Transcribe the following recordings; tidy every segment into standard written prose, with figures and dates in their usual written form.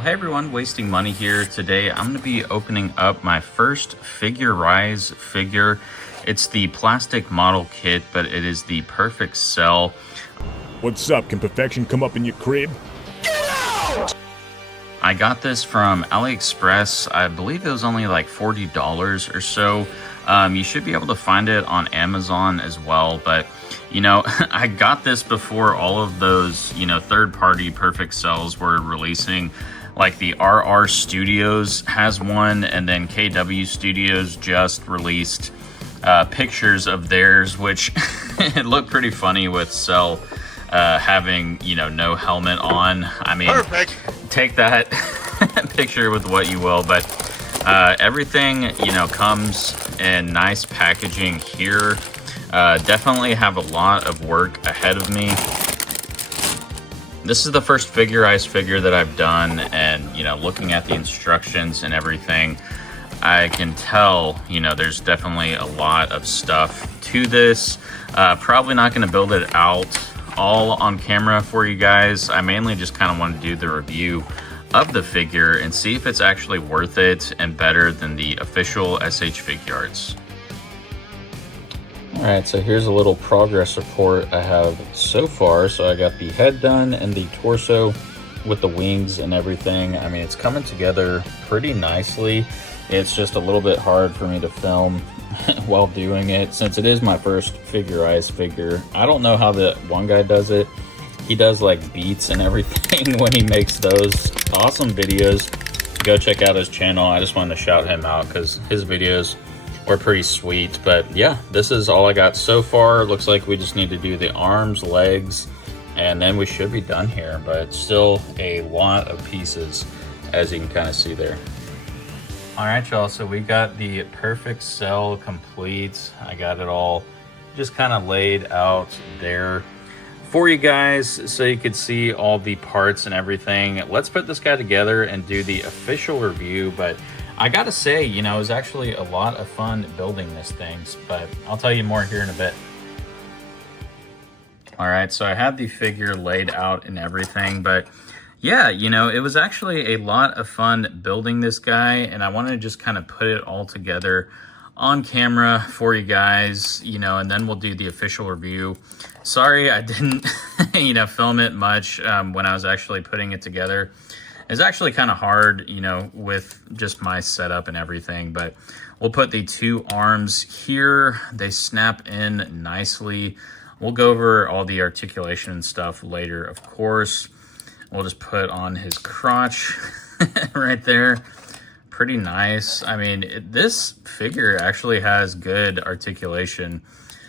Well, hey everyone, Wasting Money here. Today I'm going to be opening up my first Figure Rise figure. It's the plastic model kit, but it is the perfect cell. What's up? Can perfection come up in your crib? I got this from AliExpress. I believe it was only like $40 or so. You should be able to find it on Amazon as well, but you know, I got this before all of those, third-party perfect cells were releasing. Like the RR Studios has one, and then KW Studios just released pictures of theirs, which it looked pretty funny with Cell having, no helmet on. I mean, perfect. Take that picture with what you will, but everything, comes in nice packaging here. Definitely have a lot of work ahead of me. This is the first Figure Rise figure that I've done, and looking at the instructions and everything, I can tell there's definitely a lot of stuff to this. Probably not going to build it out all on camera for you guys. I mainly just kind of want to do the review of the figure and see if it's actually worth it and better than the official SH Figuarts. Alright, so here's a little progress report I have so far. So I got the head done and the torso with the wings and everything. I mean, it's coming together pretty nicely. It's just a little bit hard for me to film while doing it since it is my first Figure Rise figure. I don't know how the one guy does it. He does like beats and everything when he makes those awesome videos. Go check out his channel. I just wanted to shout him out because his videos were pretty sweet. But yeah, this is all I got so far. Looks like we just need to do the arms, legs, and then we should be done here. But still a lot of pieces, as you can kind of see there. All right, y'all, so we got the perfect cell complete. I got it all just kind of laid out there for you guys so you could see all the parts and everything. Let's put this guy together and do the official review. But I gotta say, it was actually a lot of fun building this thing, but I'll tell you more here in a bit. All right, so I had the figure laid out and everything, but yeah, it was actually a lot of fun building this guy, and I wanted to just kind of put it all together on camera for you guys, and then we'll do the official review. Sorry I didn't, film it much when I was actually putting it together. It's actually kind of hard, with just my setup and everything, but we'll put the two arms here. They snap in nicely. We'll go over all the articulation and stuff later, of course. We'll just put on his crotch right there. Pretty nice. I mean, this figure actually has good articulation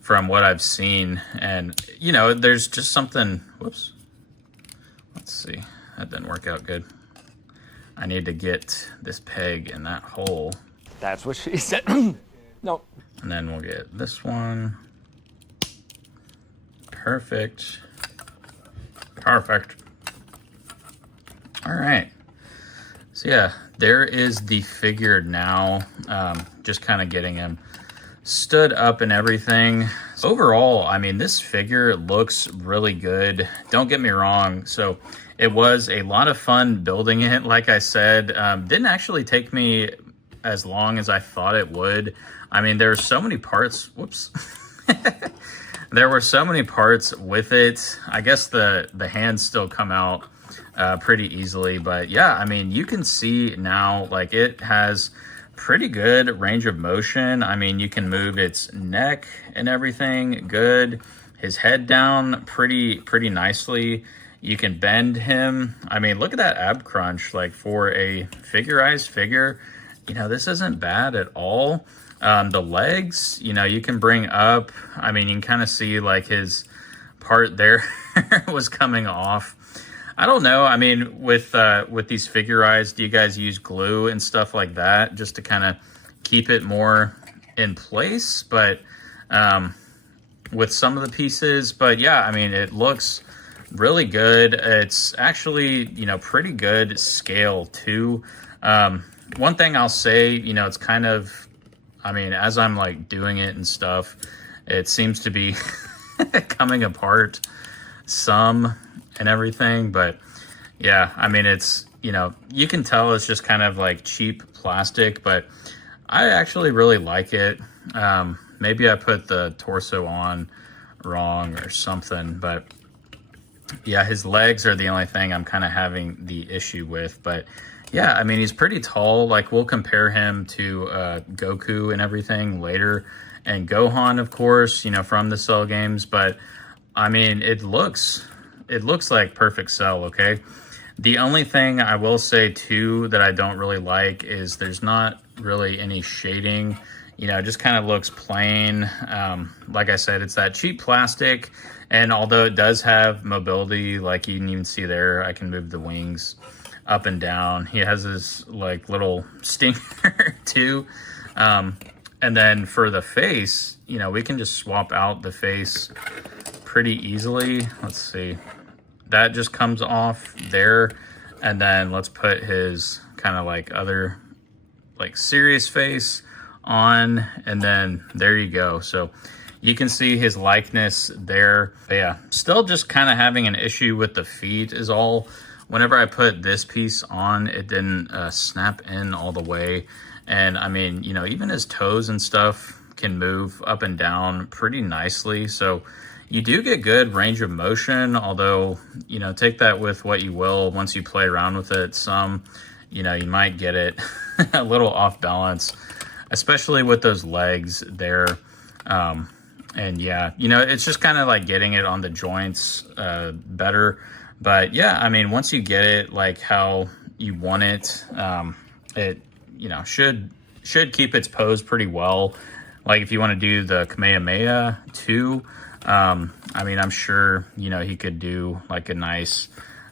from what I've seen. And, there's just something, whoops. Let's see, that didn't work out good. I need to get this peg in that hole. That's what she said. No. And then we'll get this one. Perfect. Perfect. All right. So yeah, there is the figure now. Just kind of getting him stood up and everything. So overall, I mean, this figure looks really good. Don't get me wrong. So it was a lot of fun building it. Like I said, didn't actually take me as long as I thought it would. I mean, there's so many parts. Whoops. There were so many parts with it. I guess the hands still come out pretty easily. But yeah, I mean, you can see now, like, it has pretty good range of motion. I mean, you can move its neck and everything good. His head down pretty nicely. You can bend him. I mean, look at that ab crunch. Like, for a Figure Rise figure, this isn't bad at all. The legs, you can bring up. I mean, you can kind of see like his part there was coming off. I don't know. I mean, with these Figure Rise, do you guys use glue and stuff like that just to kind of keep it more in place? But with some of the pieces, but yeah, I mean, it looks really good. It's actually, pretty good scale too. One thing I'll say, it's kind of, I mean, as I'm like doing it and stuff, it seems to be coming apart some and everything, but yeah, I mean, it's you know, you can tell it's just kind of like cheap plastic, but I actually really like it. Maybe I put the torso on wrong or something, but yeah, his legs are the only thing I'm kind of having the issue with. But yeah, I mean, he's pretty tall. Like, we'll compare him to Goku and everything later, and Gohan, of course, you know, from the Cell games. But I mean, it looks like perfect Cell. Okay, the only thing I will say too that I don't really like is there's not really any shading. You know, it just kind of looks plain. Like I said, it's that cheap plastic. And although it does have mobility, like you can even see there, I can move the wings up and down. He has his like little stinger too. And then for the face, you know, we can just swap out the face pretty easily. Let's see. That just comes off there. And then let's put his kind of like other like serious face on, and then there you go. So you can see his likeness there. But yeah, still just kind of having an issue with the feet is all. Whenever I put this piece on, it didn't snap in all the way. And I mean, you know, even his toes and stuff can move up and down pretty nicely. So you do get good range of motion, although, you know, take that with what you will. Once you play around with it some, you know, you might get it a little off balance, especially with those legs there. And yeah, you know, it's just kind of like getting it on the joints better. But yeah, I mean, once you get it like how you want it, it, you know, should keep its pose pretty well. Like if you want to do the Kamehameha too, I mean, I'm sure, you know, he could do like a nice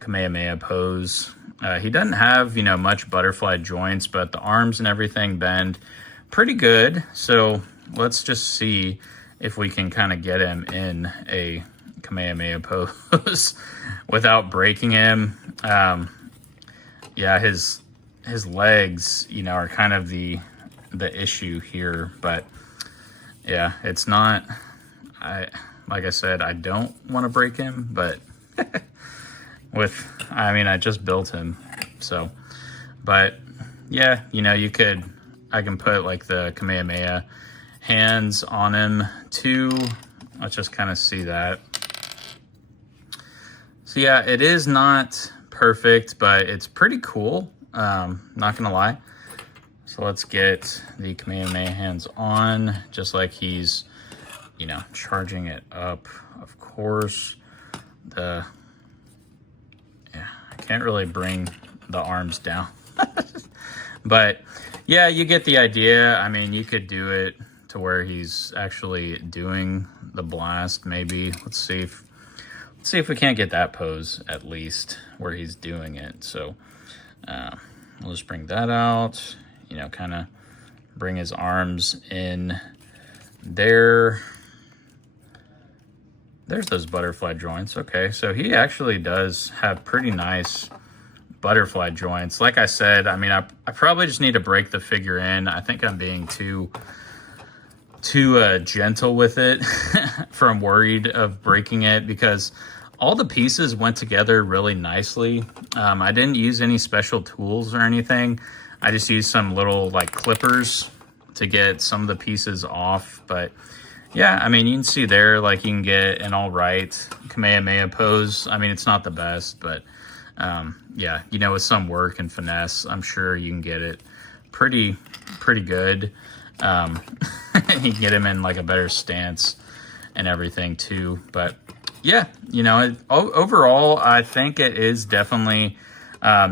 Kamehameha pose. He doesn't have, you know, much butterfly joints, but the arms and everything bend pretty good. So let's just see if we can kind of get him in a Kamehameha pose without breaking him. Yeah, his legs, you know, are kind of the issue here, but yeah, it's not. Like I said, I don't want to break him, but I mean, I just built him, so. But yeah, you know, I can put like the Kamehameha hands on him too. Let's just kind of see that. So yeah, it is not perfect, but it's pretty cool. Not gonna lie. So let's get the Kamehameha hands on, just like he's, you know, charging it up. Of course, I can't really bring the arms down, but yeah, you get the idea. I mean, you could do it to where he's actually doing the blast. Maybe let's see if we can't get that pose at least where he's doing it. So we'll just bring that out. You know, kind of bring his arms in there. There's those butterfly joints. Okay, so he actually does have pretty nice butterfly joints. Like I said, I mean, I probably just need to break the figure in. I think I'm being too gentle with it from worried of breaking it, because all the pieces went together really nicely. I didn't use any special tools or anything. I just used some little like clippers to get some of the pieces off. But yeah, I mean, you can see there, like you can get an all right Kamehameha pose. I mean, it's not the best, but yeah, you know, with some work and finesse, I'm sure you can get it pretty good. You can get him in like a better stance and everything too. But yeah, you know, overall, I think it is definitely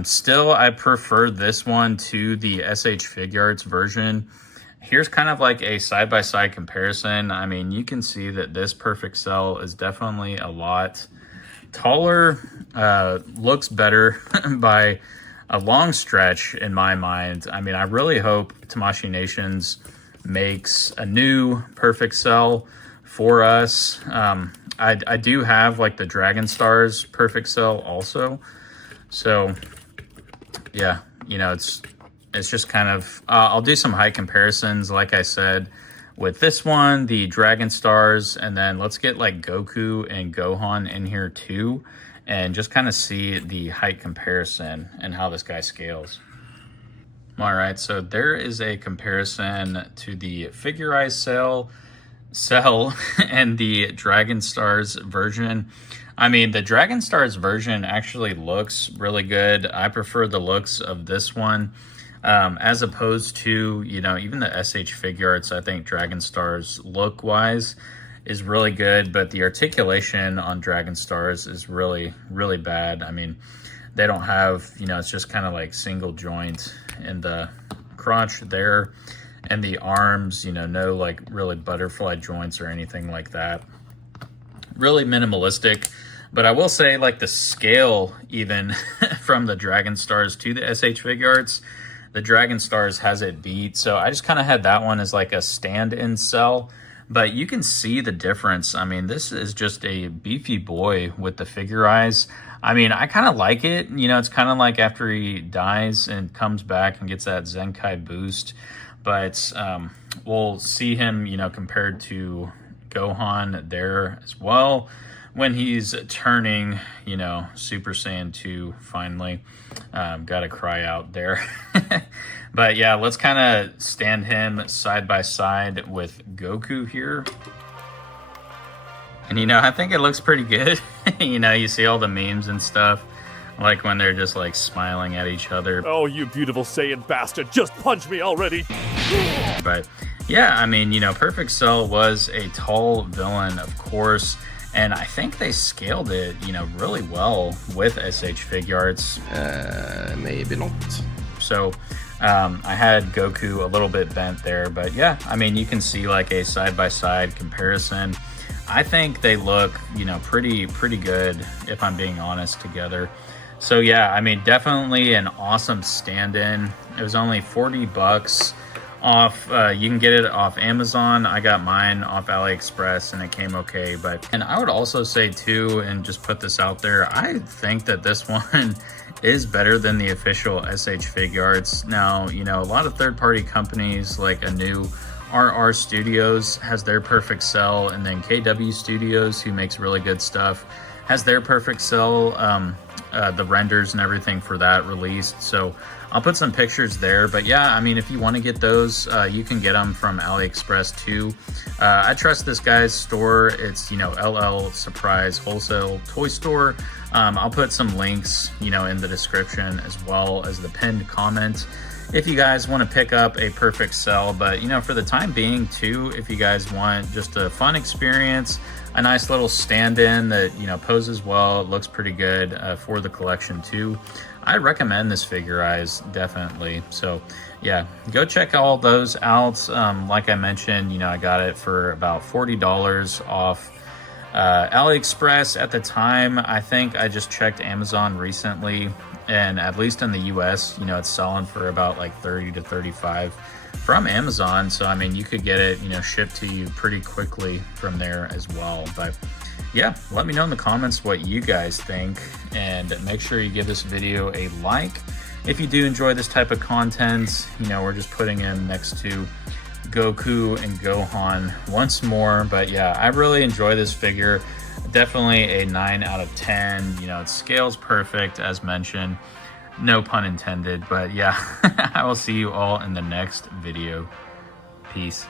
still, I prefer this one to the SH Figuarts version. Here's kind of like a side-by-side comparison. I mean, you can see that this Perfect Cell is definitely a lot taller, looks better by a long stretch in my mind. I mean, I really hope Tamashii Nations makes a new Perfect Cell for us. I do have like the Dragon Stars Perfect Cell also. So yeah, you know, it's just kind of, I'll do some height comparisons, like I said, with this one, the Dragon Stars, and then let's get like Goku and Gohan in here too. and just kind of see the height comparison and how this guy scales. All right, so there is a comparison to the Figurized cell and the Dragon Stars version. I mean, the Dragon Stars version actually looks really good. I prefer the looks of this one as opposed to, you know, even the SH Figuarts. I think Dragon Stars look-wise is really good, but the articulation on Dragon Stars is really, really bad. I mean, they don't have, you know, it's just kind of like single joint in the crotch there, and the arms, you know, no like really butterfly joints or anything like that. Really minimalistic. But I will say, like, the scale even from the Dragon Stars to the SH Figuarts, the Dragon Stars has it beat. So I just kind of had that one as like a stand-in cell. But you can see the difference. I mean, this is just a beefy boy with the figure eyes. I mean, I kind of like it. You know, it's kind of like after he dies and comes back and gets that Zenkai boost. But we'll see him, you know, compared to Gohan there as well when he's turning, you know, Super Saiyan 2 finally. Gotta cry out there. But yeah, let's kind of stand him side by side with Goku here. And, you know, I think it looks pretty good. You know, you see all the memes and stuff, like when they're just like smiling at each other. Oh, you beautiful Saiyan bastard, just punch me already! But yeah, I mean, you know, Perfect Cell was a tall villain, of course, and I think they scaled it, you know, really well with SH Figuarts. Maybe not. So I had Goku a little bit bent there, but yeah, I mean, you can see like a side-by-side comparison. I think they look, you know, pretty good, if I'm being honest, together. So yeah, I mean, definitely an awesome stand-in. It was only 40 bucks off. You can get it off Amazon. I got mine off AliExpress and it came okay. And I would also say too, and just put this out there, I think that this one is better than the official SH Figuarts. Now, you know, a lot of third-party companies like a new RR Studios has their Perfect Cell, and then KW Studios, who makes really good stuff, has their Perfect Cell, the renders and everything for that released. So I'll put some pictures there. But yeah, I mean, if you want to get those, you can get them from AliExpress too. I trust this guy's store. It's, you know, LL Surprise Wholesale Toy Store. I'll put some links, you know, in the description as well as the pinned comment if you guys want to pick up a Perfect Cell. But, you know, for the time being too, if you guys want just a fun experience, a nice little stand-in that, you know, poses well, it looks pretty good for the collection too, I recommend this Figurized, definitely. So yeah, go check all those out. Like I mentioned, you know, I got it for about $40 off AliExpress at the time. I think I just checked Amazon recently, and at least in the US, you know, it's selling for about like 30 to 35 from Amazon. So I mean, you could get it, you know, shipped to you pretty quickly from there as well. But yeah, let me know in the comments what you guys think, and make sure you give this video a like if you do enjoy this type of content. You know, we're just putting him next to Goku and Gohan once more. But yeah, I really enjoy this figure. Definitely a 9 out of 10. You know, it scales perfect, as mentioned, no pun intended. But yeah, I will see you all in the next video. Peace.